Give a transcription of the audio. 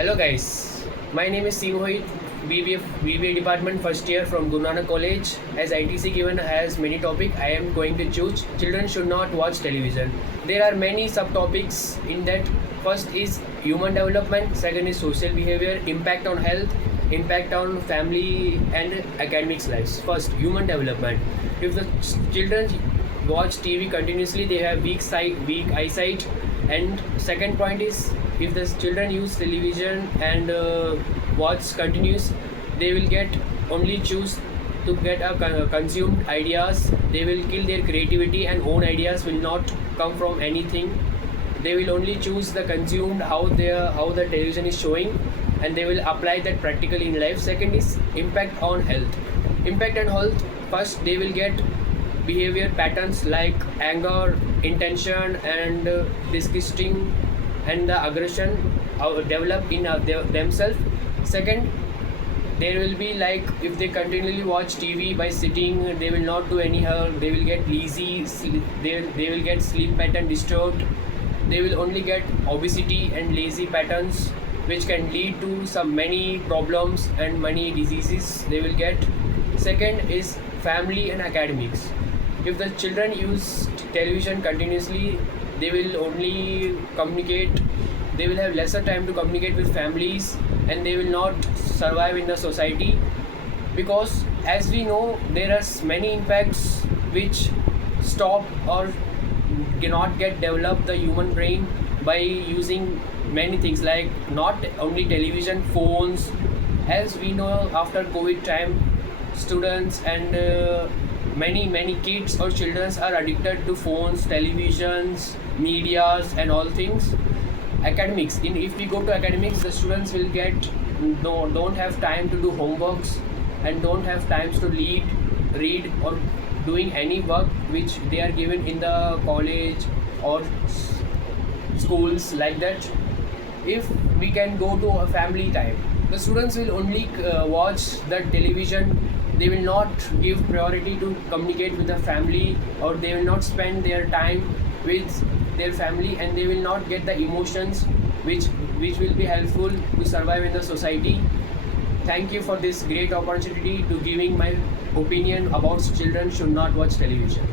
Hello guys, my name is Simohit, BBA department first year from Guru Nanak College. As ITC given has many topic, I am going to choose children should not watch television. There are many subtopics in that. First is human development, second is social behavior, impact on health, impact on family and academics lives. First, human development. If the children watch TV continuously, they have weak eyesight. And second point is if the children use television and watch continuous, they will get only choose to get a consumed ideas. They will kill their creativity and own ideas will not come from anything. They will only choose the consumed how the television is showing, and they will apply that practically in life. Second is impact on health. Impact on health. First, they will get behavior patterns like anger, intention, and disgusting, and the aggression develop in themselves. Second, there will be like if they continually watch TV by sitting, they will not do any help. They will get lazy. They will get sleep pattern disturbed. They will only get obesity and lazy patterns, which can lead to some many problems and many diseases they will get. Second is family and academics. If the children use television continuously, they will only communicate. They will have lesser time to communicate with families, and they will not survive in the society, because as we know there are many impacts which stop or cannot get developed the human brain by using many things like not only television, phones. As we know, after COVID time, students and many kids or children are addicted to phones, televisions, medias and all things. Academics, in if we go to academics, the students will get don't have time to do homeworks and don't have times to read or doing any work which they are given in the college or schools like that. If we can go to a family time, the students will only watch the television. They will not give priority to communicate with the family, or they will not spend their time with their family, and they will not get the emotions which will be helpful to survive in the society. Thank you for this great opportunity to giving my opinion about children should not watch television.